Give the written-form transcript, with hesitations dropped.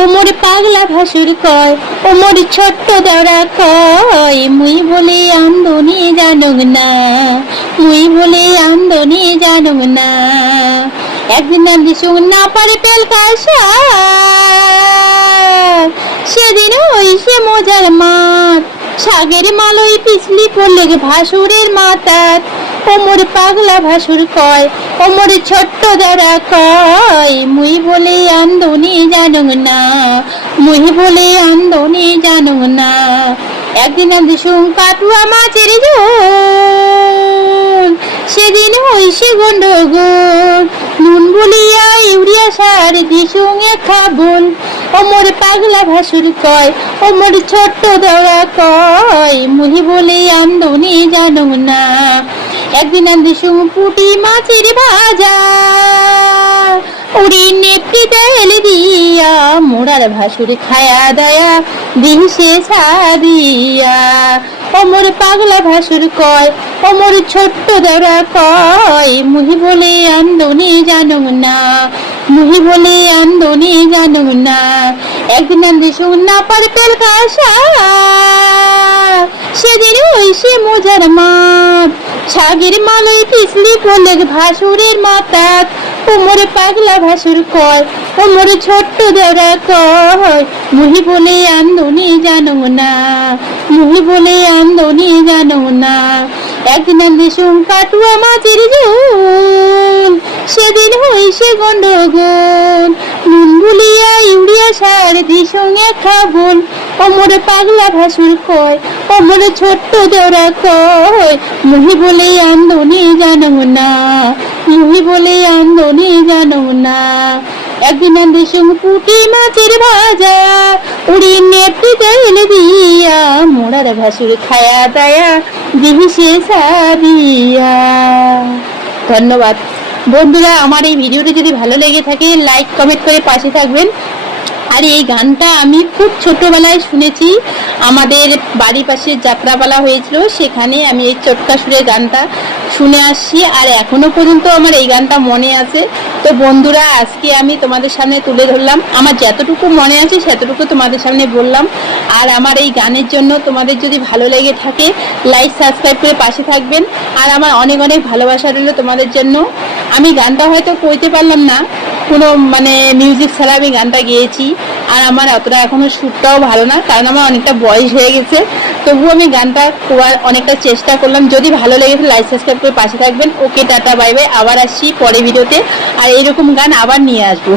ওমর পাগলা ভাসুর কয়, ওমর ছোট্ট দেওরা কয়, মুই বলে আন্দনি জানুক না, মুই বলে আন্দনি জানুক না। একদিন দিশু না পারে পেল কাশা, সেদিন হইছে মজার মাঠ, সাগের মালই পিছলি পড়লে ভাসুরের মাথাত। ওমর পাগলা ভাসুর কয়, ওমর ছোট্ট দাঁড়া কয়, মুই বলে আন্দনি জানুক না, মুই বলে আন্দনি জানুক না। একদিন দিশুম কাটুয়া মাছের ঝোল, সেদিন হইছে গন্ডগোল, নুন বলিয়া ইউরিয়া সার দিশুম খাবল। ওমর পাগলা ভাসুর কয়, ওমর ছোট্ট দাঁড়া কয়, মুই বলে আন্দনি জানুক না। একদিন দিশুম পুটি মাছের ভাজা, উড়ি নেপটি তেল দিয়া, মোড়ার ভাসুর খায়া দায়া দিশে ছাদিয়া। ওমর পাগলা ভাসুর কয়, ওমর ছোট্ট দাঁড়া কয়, মুহি বলে আন্দনি জানুক না, মুহি বলে আন্দনি জানুক না। একদিন দিশুম না পারে পেল কাশা, সেদিন হইছে মজার মাঠ, সাগের মালই পিছলি পড়লে ভাসুরের মাথাত। ওমর পাগলা ভাসুর কয়, ওমর ছোট্ট দেওরা কয়, মুহি বলে আন্দনি জানুক না, মুহি বলে আন্দনি জানুক না। একদিন দিশুম কাটুয়া মাছের ঝোল, সেদিন হইছে গন্ডগোল, নুন বলিয়া ইউরিয়া সার দিশুম খাবল। ওমর পাগলা ভাসুর কয়, ওমর ছোট্ট দেওরা কয়, মুহি বলে আন্দনি জানুক না, মুহি বলে আন্দনি জানুক না। একদিন দিশুম পুটি মাছের ভাজা, উড়ি নেপটি তেল দিয়া, মোড়ার ভাসুর খায়া দায়া দিশে ছাদিয়া। ধন্যবাদ বন্ধুরা, আমার এই ভিডিওটি যদি ভালো লেগে থাকে লাইক কমেন্ট করে পাশে থাকবেন। আর এই গানটা আমি খুব ছোটবেলায় শুনেছি, আমাদের বাড়ির পাশে যাত্রাপালা হয়েছিল, সেখানে আমি এই চটকা সুরে গানটা শুনে আসছি, আর এখনো পর্যন্ত আমার এই গানটা মনে আছে। তো বন্ধুরা, আজকে আমি তোমাদের সামনে তুলে ধরলাম, আমার যতটুকু মনে আছে সেতটুকু তোমাদের সামনে বললাম। আর আমার এই গানের জন্য তোমাদের যদি ভালো লেগে থাকে লাইক সাবস্ক্রাইব করে পাশে থাকবেন। আর আমার অনেক অনেক ভালোবাসা রইল তোমাদের জন্য। আমি গানটা হয়তো কইতে পারলাম না, কোনো মিউজিক ছাড়া আমি গানটা গেয়েছি, আর আমার অতটা এখনো সুরটাও ভালো না, কারণ আমার অনেকটা বয়স হয়ে গেছে। তবুও আমি গানটা করার অনেকটা চেষ্টা করলাম। যদি ভালো লেগেছে লাইক সাবস্ক্রাইব করে পাশে থাকবেন। ওকে, টাটা, বাই বাই। আবার আসছি পরে ভিডিওতে, আর এইরকম গান আবার নিয়ে আসবো।